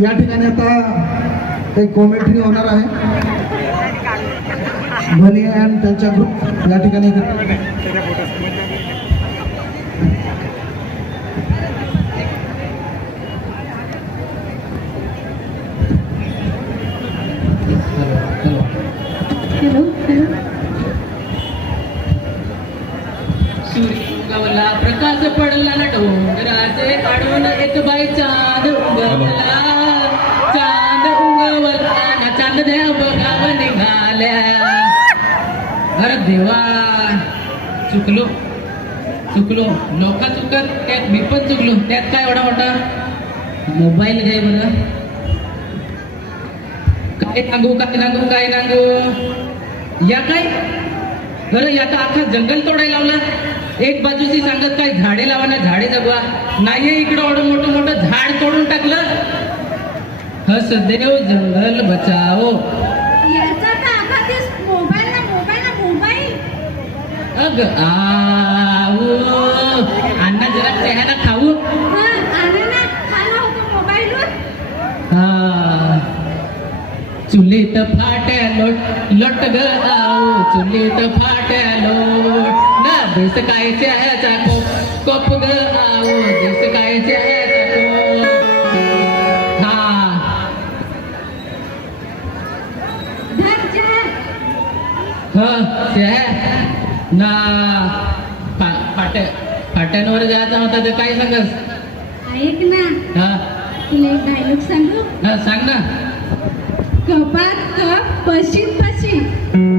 या ठिकाणी आता काही कॉमेंट्री होणार आहे. भले आणि त्यांच्या ग्रुप या ठिकाणी हॅलो हॅलो. सूर्य प्रकाश पडला ना डोंगराचे आडून एक बाई चांद उगवला. चांद उगवला ना चांदण्या बघाव निघाल्या. अरे देवा, चुकलो लोका चुकत त्यात मी पण चुकलो. त्यात काय एवढा मोठा मोबाईल घे बरं. काय सांगू या काय बरं. याचा अख्खा जंगल तोडायला लावला. एक बाजूची सांगत काय झाडे लावा ना झाडे जगवा. नाही, इकडं एवढं मोठं झाड तोडून टाकलं. हस देव जंगल बचाओ. याचा तर आखा दिस मोबाईल ना अग आऊ अण्णा जरा चहाला खाऊ. आले ना खाला होतो मोबाईलवर. हा, चुलीत फाट्या लोट ग आऊ. चुलीत फाट्या लोट ना देस काय च्या कोप ग आऊ. देस काय च्या कोप. हा धर चार. ना फाट्यांवर जायचा होता तर काय सांगस. ऐक ना, हा तुला एक डायलॉग सांगू. हा सांग ना. कपात कप पशीत पशी.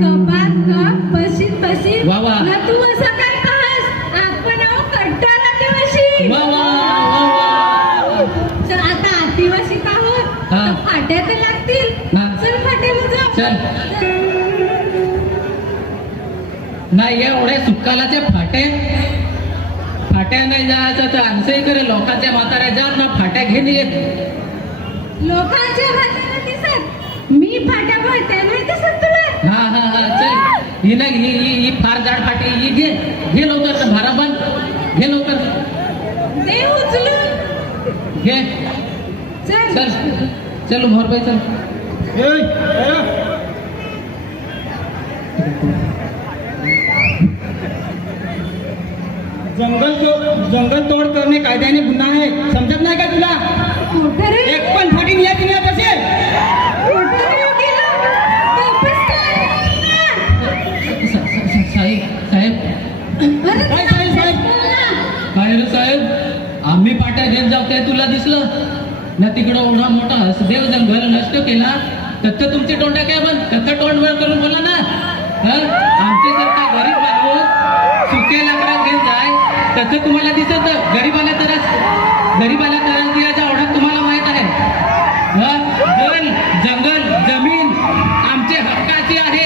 कपात कप पशीत पशी. वा वा. ना तू असं काय कहस. आपण आहो कट्टाला दिवशी. वा वा वा वा. चल आता आदिवासीत आहोत हा. तर फाट्या तर लागतील. हा. चल फाट्याला जाऊ. चल. नाही एवढ्या सुकालाचे फाट्या नाही जायचं तर आमचंही करे. लोकांच्या म्हाताऱ्या जात ना फाट्या घेऊन येत. लोकांच्या हाताला दिसत. मी फाट्या भरते नाही दिसत तुला. हा चल. ही नाही ही फार जाड फाटी. ही घे लवकर. भाराबंद घे लवकर. दे उचलून. घे. चल चल मोरबाई चल. जंगल तोड करणे कायद्याने गुन्हा आहे. समजत नाही का तुला. मोठं रे. एक पण फाटी नियत नियत असेल. मोठं रे हो गेलं. वापस काय साहेब अरे काय साहेब? काय रे साहेब, आम्ही पाट्या घेत जाऊ काय तुला दिसलं ना. तिकडं एवढा मोठा हसदेव जंगल नष्ट केला तर तुमचे तोंडा काय बंद. त्याचं तोंड वर करून बोला ना. आमचे सरकार गरीब माणूस सुके लाकडं घेत जाय त्याचं तुम्हाला दिसत. गरीबाला तरच दिल्याचा ओढा तुम्हाला माहित आहे. जल जंगल जमीन आमचे हक्काची आहे.